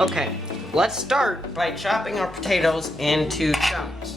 Okay, let's start by chopping our potatoes into chunks.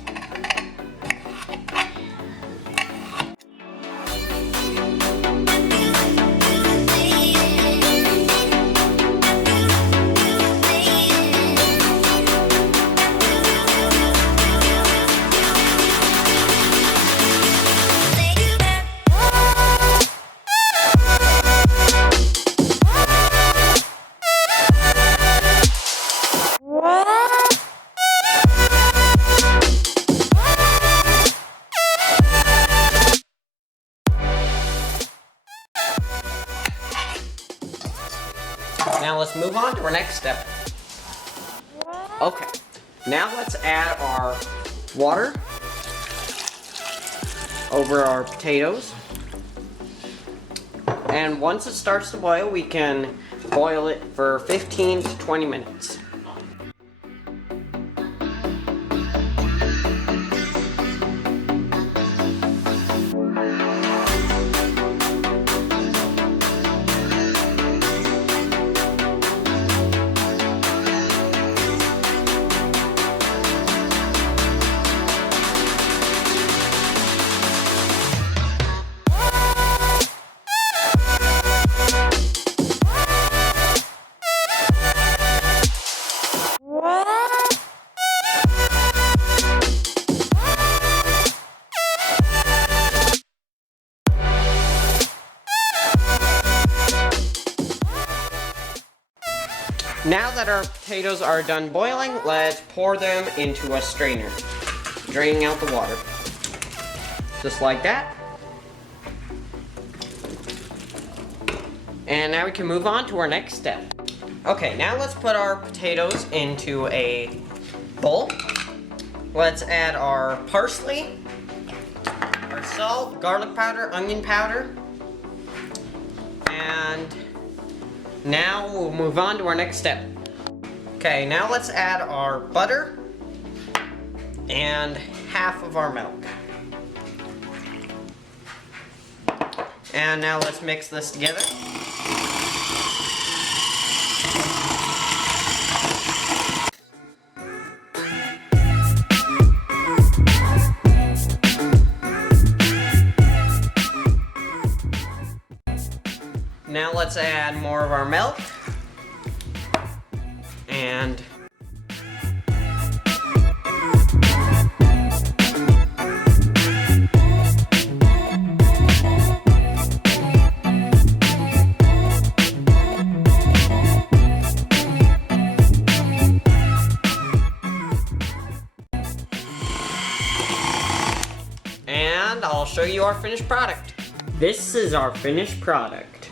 Now let's move on to our next step. Okay, now let's add our water over our potatoes. And once it starts to boil, we can boil it for 15 to 20 minutes. Now that our potatoes are done boiling, let's pour them into a strainer, draining out the water. Just like that. And now we can move on to our next step. Okay, now let's put our potatoes into a bowl. Let's add our parsley, our salt, garlic powder, onion powder, and now we'll move on to our next step. Okay, now let's add our butter and half of our milk. And now let's mix this together. Now let's add more of our milk and I'll show you our finished product. This is our finished product.